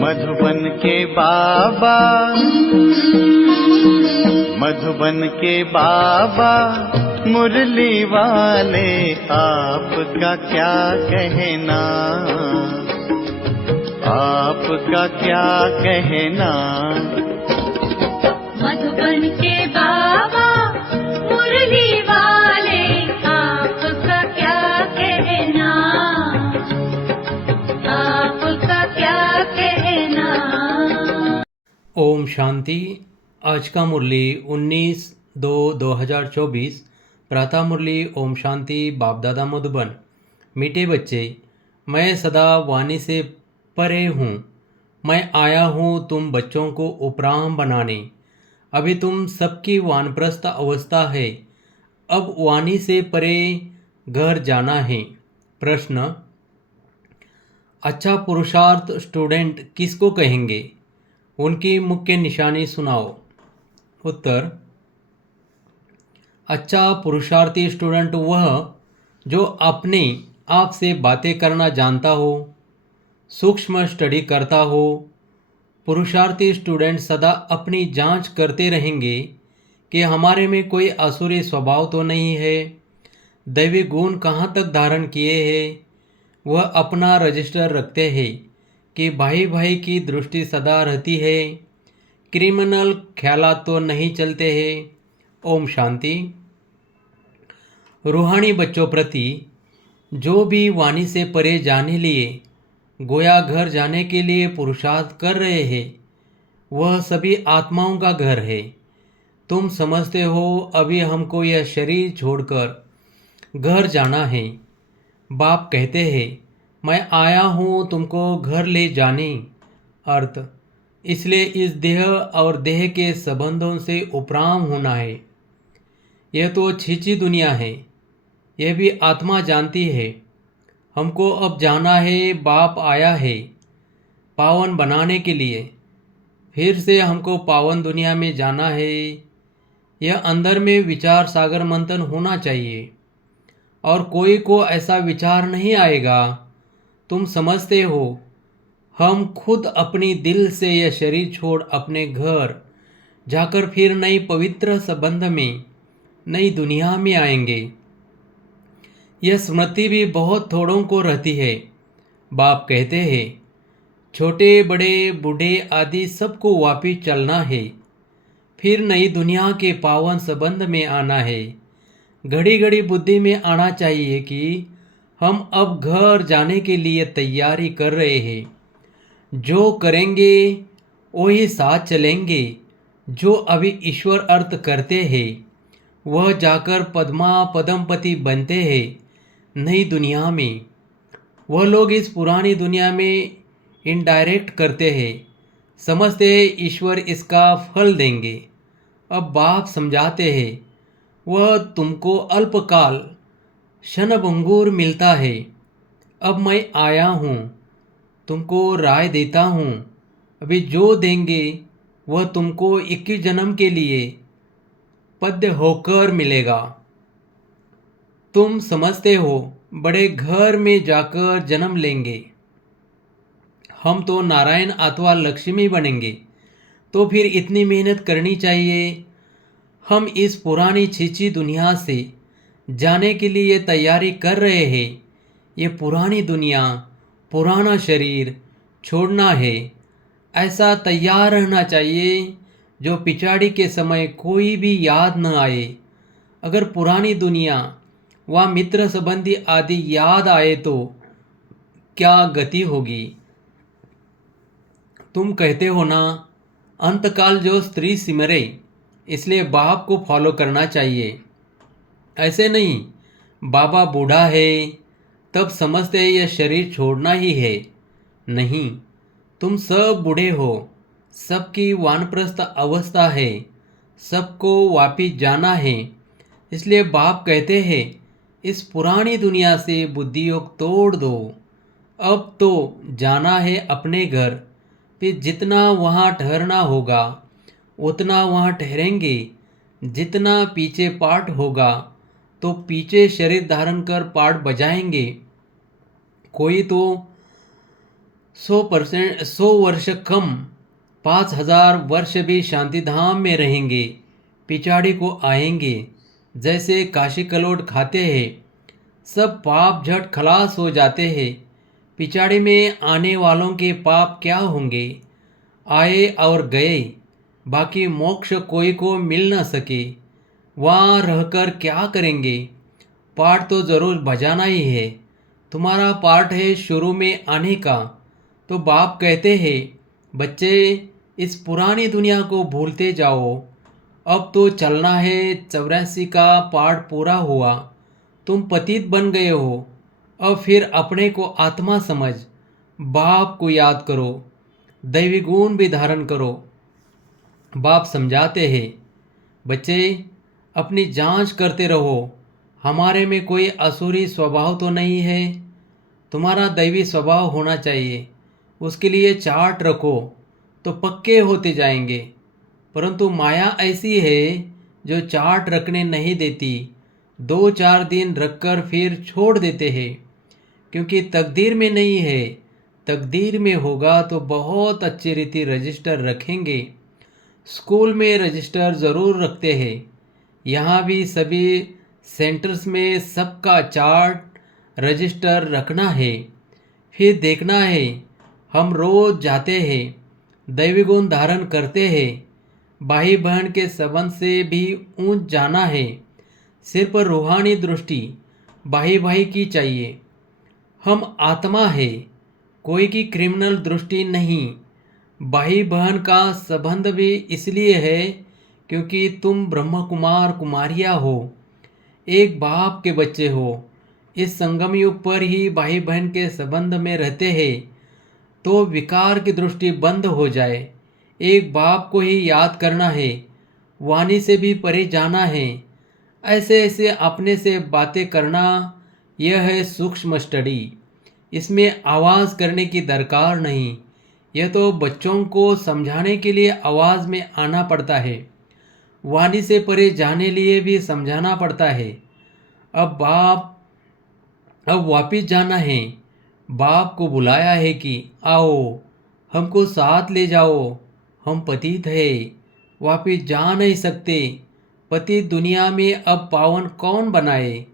मधुबन के बाबा, मधुबन के बाबा मुरली वाले, आपका क्या कहना, आपका क्या कहना। मधुबन के बाबा मुरली वाले, आपका क्या कहना, आपका क्या कहना। ओम शांति। आज का मुरली 19/2/2024 प्रातः मुरली। ओम शांति। बाप दादा मधुबन। मीठे बच्चे, मैं सदा वाणी से परे हूँ। मैं आया हूँ तुम बच्चों को उपराम बनाने। अभी तुम सबकी वानप्रस्थ अवस्था है, अब वाणी से परे घर जाना है। प्रश्न, अच्छा पुरुषार्थ स्टूडेंट किसको कहेंगे? उनकी मुख्य निशानी सुनाओ। उत्तर, अच्छा पुरुषार्थी स्टूडेंट वह जो अपने आप से बातें करना जानता हो, सूक्ष्म स्टडी करता हो। पुरुषार्थी स्टूडेंट सदा अपनी जांच करते रहेंगे कि हमारे में कोई आसुरी स्वभाव तो नहीं है, दैवी गुण कहाँ तक धारण किए हैं। वह अपना रजिस्टर रखते हैं कि भाई भाई की दृष्टि सदा रहती है, क्रिमिनल ख्यालात तो नहीं चलते हैं। ओम शांति। रूहानी बच्चों प्रति जो भी वाणी से परे जाने लिए गोया घर जाने के लिए पुरुषार्थ कर रहे हैं, वह सभी आत्माओं का घर है। तुम समझते हो अभी हमको यह शरीर छोड़कर घर जाना है। बाप कहते हैं मैं आया हूँ तुमको घर ले जाने। अर्थ, इसलिए इस देह और देह के संबंधों से उपराम होना है। यह तो छीची दुनिया है, यह भी आत्मा जानती है। हमको अब जाना है, बाप आया है पावन बनाने के लिए। फिर से हमको पावन दुनिया में जाना है। यह अंदर में विचार सागर मंथन होना चाहिए और कोई को ऐसा विचार नहीं आएगा। तुम समझते हो हम खुद अपनी दिल से यह शरीर छोड़ अपने घर जाकर फिर नई पवित्र संबंध में नई दुनिया में आएंगे। यह स्मृति भी बहुत थोड़ों को रहती है। बाप कहते हैं छोटे बड़े बूढ़े आदि सबको वापिस चलना है, फिर नई दुनिया के पावन संबंध में आना है। घड़ी घड़ी बुद्धि में आना चाहिए कि हम अब घर जाने के लिए तैयारी कर रहे हैं। जो करेंगे वही साथ चलेंगे। जो अभी ईश्वर अर्थ करते हैं वह जाकर पद्मा पदमपति बनते हैं नई दुनिया में। वह लोग इस पुरानी दुनिया में इनडायरेक्ट करते हैं, समझते हैं ईश्वर इसका फल देंगे। अब बाप समझाते हैं वह तुमको अल्पकाल क्षणभंगुर मिलता है। अब मैं आया हूँ तुमको राय देता हूँ। अभी जो देंगे वह तुमको 21 जन्म के लिए पद्य होकर मिलेगा। तुम समझते हो बड़े घर में जाकर जन्म लेंगे, हम तो नारायण अथवा लक्ष्मी बनेंगे। तो फिर इतनी मेहनत करनी चाहिए। हम इस पुरानी छीची दुनिया से जाने के लिए तैयारी कर रहे हैं। ये पुरानी दुनिया, पुराना शरीर छोड़ना है, ऐसा तैयार रहना चाहिए जो पिछाड़ी के समय कोई भी याद न आए। अगर पुरानी दुनिया व मित्र संबंधी आदि याद आए तो क्या गति होगी? तुम कहते हो ना अंतकाल जो स्त्री सिमरे, इसलिए बाप को फॉलो करना चाहिए। ऐसे नहीं बाबा बूढ़ा है तब समझते हैं यह शरीर छोड़ना ही है। नहीं, तुम सब बूढ़े हो, सबकी वानप्रस्थ अवस्था है, सबको वापिस जाना है। इसलिए बाप कहते हैं इस पुरानी दुनिया से बुद्धि योग तोड़ दो। अब तो जाना है अपने घर। फिर जितना वहाँ ठहरना होगा उतना वहाँ ठहरेंगे। जितना पीछे पाठ होगा तो पीछे शरीर धारण कर पाठ बजाएंगे। कोई तो 100 वर्ष कम 5000 वर्ष भी शांति धाम में रहेंगे, पिछाड़ी को आएंगे। जैसे काशी कलोट खाते हैं, सब पाप झट खलास हो जाते हैं। पिछाड़ी में आने वालों के पाप क्या होंगे? आए और गए, बाकी मोक्ष कोई को मिल न सके। वहाँ रहकर क्या करेंगे? पाठ तो ज़रूर बजाना ही है। तुम्हारा पाठ है शुरू में आने का। तो बाप कहते हैं, बच्चे इस पुरानी दुनिया को भूलते जाओ, अब तो चलना है। 84 का पाठ पूरा हुआ, तुम पतित बन गए हो। अब फिर अपने को आत्मा समझ, बाप को याद करो, दैवी गुण भी धारण करो। बाप समझाते हैं, बच्चे अपनी जांच करते रहो, हमारे में कोई असुरी स्वभाव तो नहीं है। तुम्हारा दैवी स्वभाव होना चाहिए, उसके लिए चार्ट रखो तो पक्के होते जाएंगे। परंतु माया ऐसी है जो चार्ट रखने नहीं देती, 2-4 दिन रखकर फिर छोड़ देते हैं, क्योंकि तकदीर में नहीं है। तकदीर में होगा तो बहुत अच्छी रीति रजिस्टर रखेंगे। स्कूल में रजिस्टर ज़रूर रखते हैं, यहाँ भी सभी सेंटर्स में सबका चार्ट रजिस्टर रखना है। फिर देखना है, हम रोज़ जाते हैं, दैवी गुण धारण करते हैं। भाई बहन के संबंध से भी ऊंच जाना है। सिर पर रूहानी दृष्टि भाई भाई की चाहिए। हम आत्मा है, कोई की क्रिमिनल दृष्टि नहीं। भाई बहन का संबंध भी इसलिए है क्योंकि तुम ब्रह्म कुमार कुमारियाँ हो, एक बाप के बच्चे हो। इस संगम युग पर ही भाई बहन के संबंध में रहते हैं तो विकार की दृष्टि बंद हो जाए। एक बाप को ही याद करना है, वाणी से भी परे जाना है। ऐसे ऐसे अपने से बातें करना, यह है सूक्ष्म स्टडी। इसमें आवाज़ करने की दरकार नहीं। यह तो बच्चों को समझाने के लिए आवाज़ में आना पड़ता है, वाणी से परे जाने लिए भी समझाना पड़ता है। अब वापिस जाना है। बाप को बुलाया है कि आओ हमको साथ ले जाओ, हम पतित है, वापिस जा नहीं सकते। पतित दुनिया में अब पावन कौन बनाए?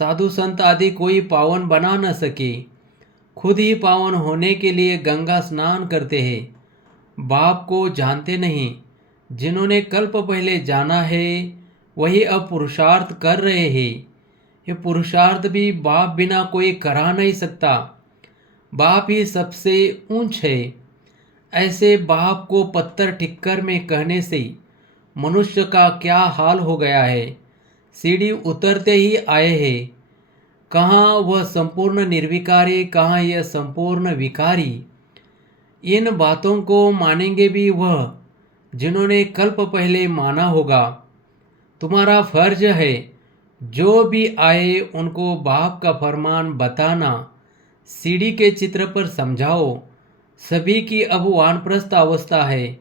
साधु संत आदि कोई पावन बना न सके, खुद ही पावन होने के लिए गंगा स्नान करते हैं। बाप को जानते नहीं। जिन्होंने कल्प पहले जाना है वही अब पुरुषार्थ कर रहे हैं। ये पुरुषार्थ भी बाप बिना कोई करा नहीं सकता। बाप ही सबसे ऊंच है। ऐसे बाप को पत्थर ठिक्कर में कहने से मनुष्य का क्या हाल हो गया है। सीढ़ी उतरते ही आए हैं। कहाँ वह संपूर्ण निर्विकारी, कहाँ यह संपूर्ण विकारी। इन बातों को मानेंगे भी वह जिन्होंने कल्प पहले माना होगा। तुम्हारा फर्ज है, जो भी आए उनको बाप का फरमान बताना, सीढ़ी के चित्र पर समझाओ। सभी की अब वानप्रस्थ अवस्था है।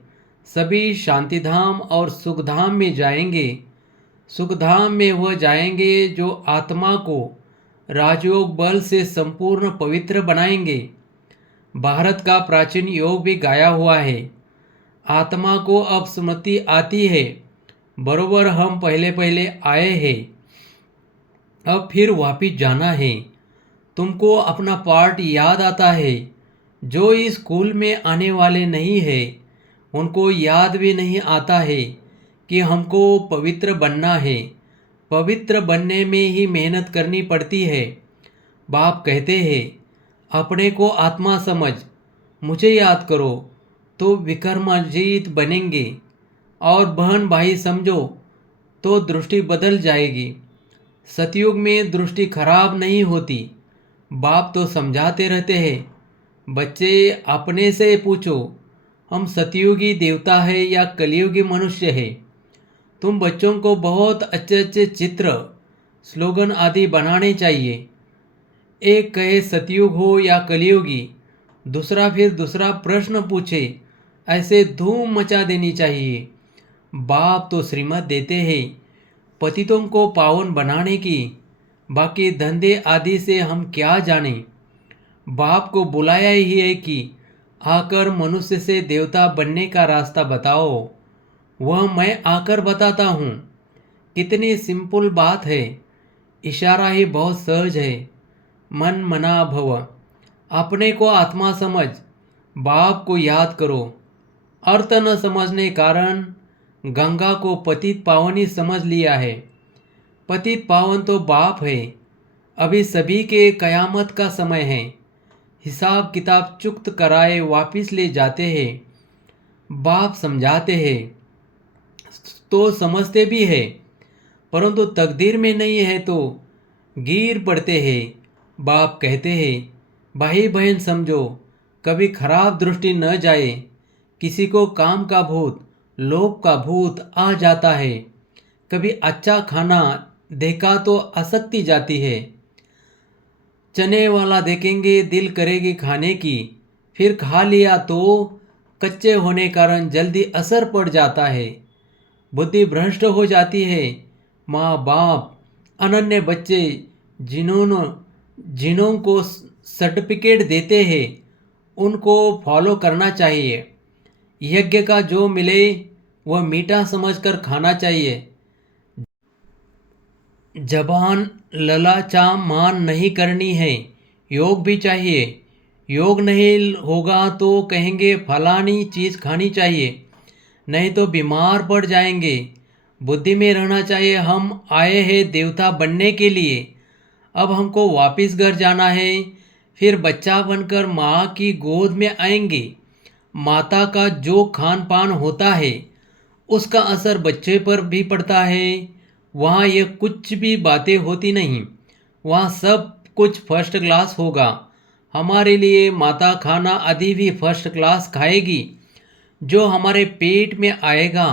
सभी शांतिधाम और सुखधाम में जाएंगे। सुखधाम में वह जाएंगे जो आत्मा को राजयोग बल से संपूर्ण पवित्र बनाएंगे। भारत का प्राचीन योग भी गाया हुआ है। आत्मा को अब स्मृति आती है, बरोबर हम पहले पहले आए हैं, अब फिर वापिस जाना है। तुमको अपना पार्ट याद आता है। जो इस स्कूल में आने वाले नहीं है उनको याद भी नहीं आता है कि हमको पवित्र बनना है। पवित्र बनने में ही मेहनत करनी पड़ती है। बाप कहते हैं, अपने को आत्मा समझ, मुझे याद करो तो विक्रमाजीत बनेंगे। और बहन भाई समझो तो दृष्टि बदल जाएगी। सतयुग में दृष्टि खराब नहीं होती। बाप तो समझाते रहते हैं, बच्चे अपने से पूछो, हम सतयुगी देवता है या कलियुगी मनुष्य है। तुम बच्चों को बहुत अच्छे अच्छे चित्र, स्लोगन आदि बनाने चाहिए। एक कहे सतयुग हो या कलियुगी, दूसरा फिर दूसरा प्रश्न पूछे, ऐसे धूम मचा देनी चाहिए। बाप तो श्रीमत देते हैं पतितों को पावन बनाने की, बाकी धंधे आदि से हम क्या जाने। बाप को बुलाया ही है कि आकर मनुष्य से देवता बनने का रास्ता बताओ, वह मैं आकर बताता हूँ। कितनी सिंपल बात है, इशारा ही बहुत सहज है। मन मना भव, अपने को आत्मा समझ, बाप को याद करो। अर्थ न समझने कारण गंगा को पतित पावनी समझ लिया है। पतित पावन तो बाप है। अभी सभी के कयामत का समय है। हिसाब किताब चुक्त कराए वापिस ले जाते हैं। बाप समझाते हैं तो समझते भी है, परंतु तकदीर में नहीं है तो गिर पड़ते हैं। बाप कहते हैं भाई बहन समझो, कभी खराब दृष्टि न जाए। किसी को काम का भूत, लोभ का भूत आ जाता है। कभी अच्छा खाना देखा तो आसक्ति जाती है। चने वाला देखेंगे दिल करेगी खाने की, फिर खा लिया तो कच्चे होने कारण जल्दी असर पड़ जाता है। बुद्धि भ्रष्ट हो जाती है। माँ बाप अनन्य बच्चे जिन्हों को सर्टिफिकेट देते हैं उनको फॉलो करना चाहिए। यज्ञ का जो मिले वह मीठा समझकर खाना चाहिए। जबान ललाचा मान नहीं करनी है। योग भी चाहिए। योग नहीं होगा तो कहेंगे फलानी चीज़ खानी चाहिए, नहीं तो बीमार पड़ जाएंगे। बुद्धि में रहना चाहिए हम आए हैं देवता बनने के लिए। अब हमको वापस घर जाना है। फिर बच्चा बनकर माँ की गोद में आएंगे। माता का जो खान पान होता है उसका असर बच्चे पर भी पड़ता है। वहाँ ये कुछ भी बातें होती नहीं, वहाँ सब कुछ फर्स्ट क्लास होगा। हमारे लिए माता खाना आदि भी फर्स्ट क्लास खाएगी। जो हमारे पेट में आएगा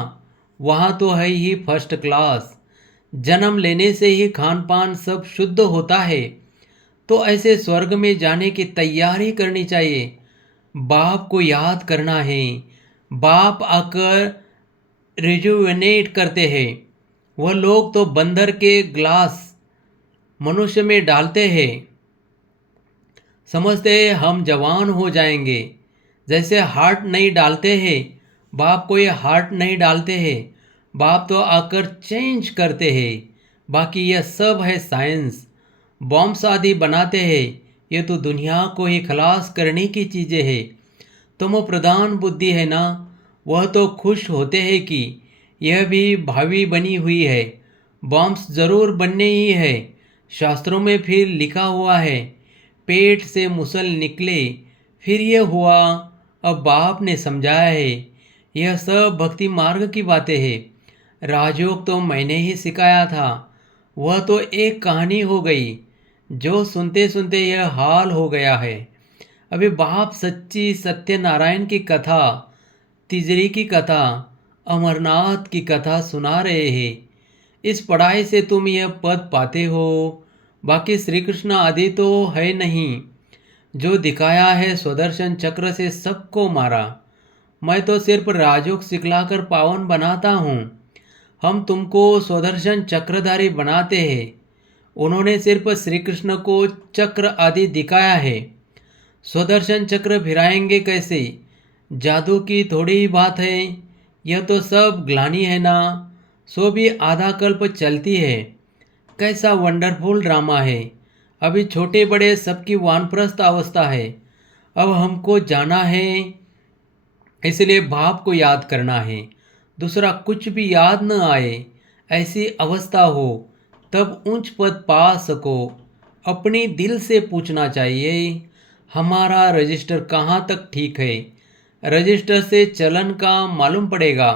वहाँ तो है ही फर्स्ट क्लास। जन्म लेने से ही खान पान सब शुद्ध होता है। तो ऐसे स्वर्ग में जाने की तैयारी करनी चाहिए। बाप को याद करना है। बाप आकर रिजुवेनेट करते हैं। वह लोग तो बंदर के ग्लास मनुष्य में डालते हैं, समझते हैं हम जवान हो जाएंगे। जैसे हार्ट नहीं डालते हैं, बाप को ये हार्ट नहीं डालते हैं। बाप तो आकर चेंज करते हैं। बाकी यह सब है साइंस। बॉम्ब्स आदि बनाते हैं, ये तो दुनिया को ही खलास करने की चीज़ें हैं। तुम प्रधान बुद्धि है ना, वह तो खुश होते हैं कि यह भी भावी बनी हुई है। बॉम्ब्स जरूर बनने ही है। शास्त्रों में फिर लिखा हुआ है पेट से मुसल निकले, फिर यह हुआ। अब बाप ने समझाया है। यह सब भक्ति मार्ग की बातें हैं। राजयोग तो मैंने ही सिखाया था, वह तो एक कहानी हो गई। जो सुनते सुनते यह हाल हो गया है। अभी बाप सच्ची सत्यनारायण की कथा, तिजरी की कथा, अमरनाथ की कथा सुना रहे हैं। इस पढ़ाई से तुम यह पद पाते हो। बाकी श्री कृष्ण आदि तो है नहीं। जो दिखाया है स्वदर्शन चक्र से सबको मारा। मैं तो सिर्फ राजयोग सिखलाकर पावन बनाता हूँ। हम तुमको स्वदर्शन चक्रधारी बनाते हैं। उन्होंने सिर्फ श्री कृष्ण को चक्र आदि दिखाया है। स्वदर्शन चक्र फिराएंगे कैसे? जादू की थोड़ी ही बात है। यह तो सब ग्लानि है ना, सो भी आधा कल्प चलती है। कैसा वंडरफुल ड्रामा है। अभी छोटे बड़े सबकी वानप्रस्थ अवस्था है। अब हमको जाना है, इसलिए बाप को याद करना है। दूसरा कुछ भी याद न आए, ऐसी अवस्था हो तब ऊंच पद पा सको। अपनी दिल से पूछना चाहिए हमारा रजिस्टर कहाँ तक ठीक है। रजिस्टर से चलन का मालूम पड़ेगा।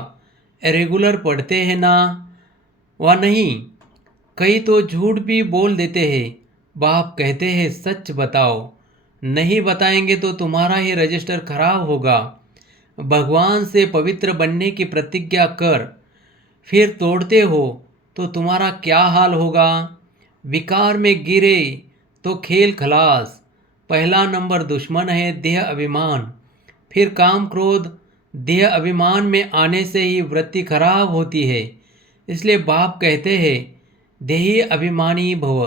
रेगुलर पढ़ते हैं ना व नहीं। कई तो झूठ भी बोल देते हैं। बाप कहते हैं सच बताओ। नहीं बताएंगे तो तुम्हारा ही रजिस्टर खराब होगा। भगवान से पवित्र बनने की प्रतिज्ञा कर, फिर तोड़ते हो तो तुम्हारा क्या हाल होगा। विकार में गिरे तो खेल खलास। पहला नंबर दुश्मन है देह अभिमान। फिर काम क्रोध। देह अभिमान में आने से ही वृत्ति खराब होती है। इसलिए बाप कहते हैं देही अभिमानी भव।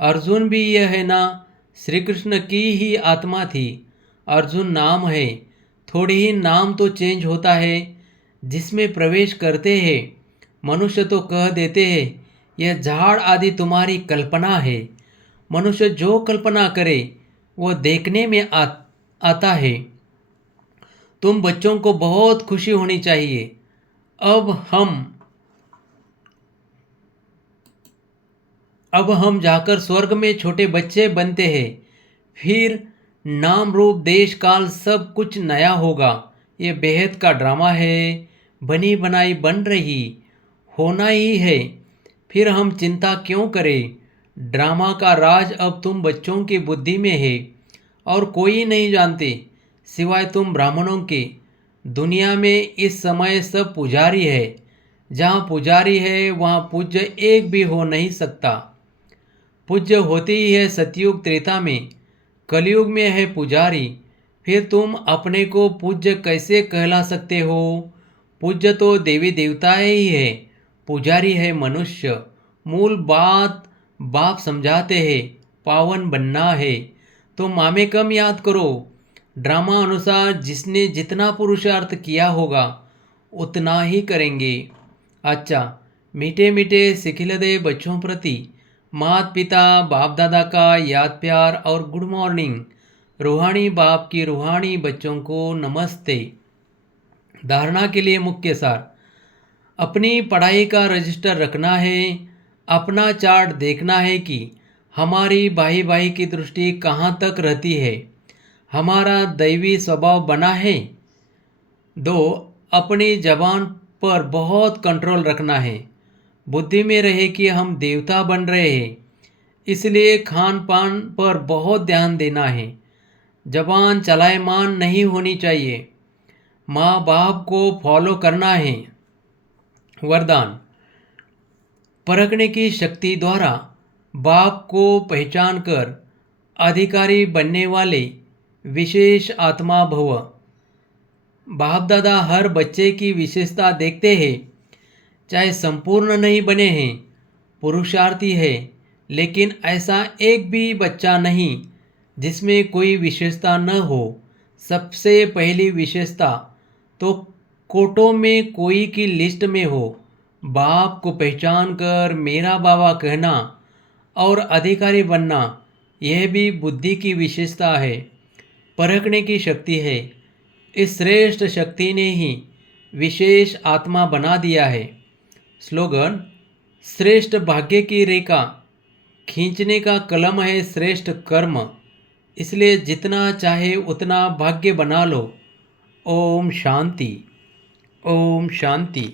अर्जुन भी यह है ना, श्री कृष्ण की ही आत्मा थी। अर्जुन नाम है, थोड़ी ही नाम तो चेंज होता है। जिसमें प्रवेश करते हैं मनुष्य तो कह देते हैं यह झाड़ आदि तुम्हारी कल्पना है। मनुष्य जो कल्पना करे वह देखने में आता है। तुम बच्चों को बहुत खुशी होनी चाहिए। अब हम जाकर स्वर्ग में छोटे बच्चे बनते हैं। फिर नाम रूप देश काल सब कुछ नया होगा। ये बेहद का ड्रामा है, बनी बनाई बन रही होना ही है। फिर हम चिंता क्यों करें? ड्रामा का राज अब तुम बच्चों की बुद्धि में है और कोई नहीं जानते सिवाय तुम ब्राह्मणों के। दुनिया में इस समय सब पुजारी है। जहाँ पुजारी है वहाँ पूज्य एक भी हो नहीं सकता। पूज्य होती ही है सतयुग त्रेता में, कलयुग में है पुजारी। फिर तुम अपने को पूज्य कैसे कहला सकते हो? पूज्य तो देवी देवताएं ही है, पुजारी है मनुष्य। मूल बात बाप समझाते हैं, पावन बनना है तो मामे कम याद करो। ड्रामा अनुसार जिसने जितना पुरुषार्थ किया होगा उतना ही करेंगे। अच्छा, मीठे मीठे सिखिलदे बच्चों प्रति माता पिता बाप दादा का याद प्यार और गुड मॉर्निंग। रूहानी बाप की रूहानी बच्चों को नमस्ते। धारणा के लिए मुख्य सार: अपनी पढ़ाई का रजिस्टर रखना है। अपना चार्ट देखना है कि हमारी बाही बाही की दृष्टि कहाँ तक रहती है, हमारा दैवी स्वभाव बना है। 2. अपनी जबान पर बहुत कंट्रोल रखना है। बुद्धि में रहे कि हम देवता बन रहे हैं, इसलिए खान पान पर बहुत ध्यान देना है। जबान चलायमान नहीं होनी चाहिए। माँ बाप को फॉलो करना है। वरदान: परखने की शक्ति द्वारा बाप को पहचान कर अधिकारी बनने वाले विशेष आत्मा भव। बाप दादा हर बच्चे की विशेषता देखते हैं। चाहे संपूर्ण नहीं बने हैं, पुरुषार्थी है, लेकिन ऐसा एक भी बच्चा नहीं जिसमें कोई विशेषता न हो। सबसे पहली विशेषता तो कोटों में कोई की लिस्ट में हो। बाप को पहचान कर मेरा बाबा कहना और अधिकारी बनना, यह भी बुद्धि की विशेषता है, परखने की शक्ति है। इस श्रेष्ठ शक्ति ने ही विशेष आत्मा बना दिया है। स्लोगन: श्रेष्ठ भाग्य की रेखा खींचने का कलम है श्रेष्ठ कर्म, इसलिए जितना चाहे उतना भाग्य बना लो। ओम शांति, ओम शांति।